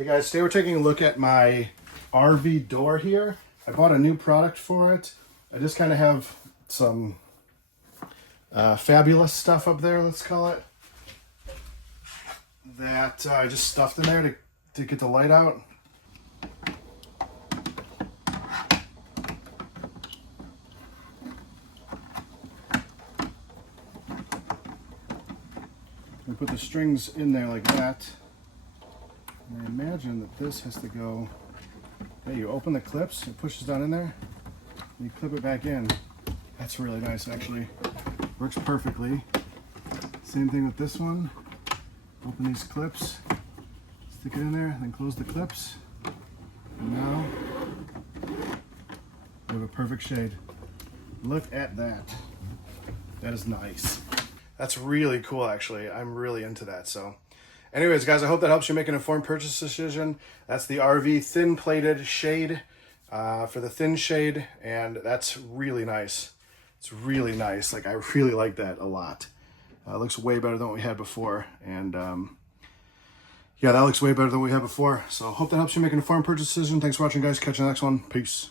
Hey guys, today we're taking a look at my RV door here. I bought a new product for it. I just kind of have some fabulous stuff up there, let's call it, that I just stuffed in there to get the light out. We put the strings in there like that. And I imagine that this has to go, hey, you open the clips, it pushes down in there, and you clip it back in. That's really nice, actually. Works perfectly. Same thing with this one. Open these clips, stick it in there, then close the clips. And now, we have a perfect shade. Look at that. That is nice. That's really cool, actually. I'm really into that, so. Anyways, guys, I hope that helps you make an informed purchase decision. That's the RV thin plated shade for the thin shade, and that's really nice. It's really nice. Like, I really like that a lot. It looks way better than what we had before, and yeah, that looks way better than what we had before. So hope that helps you make an informed purchase decision. Thanks for watching, guys. Catch you in the next one. Peace.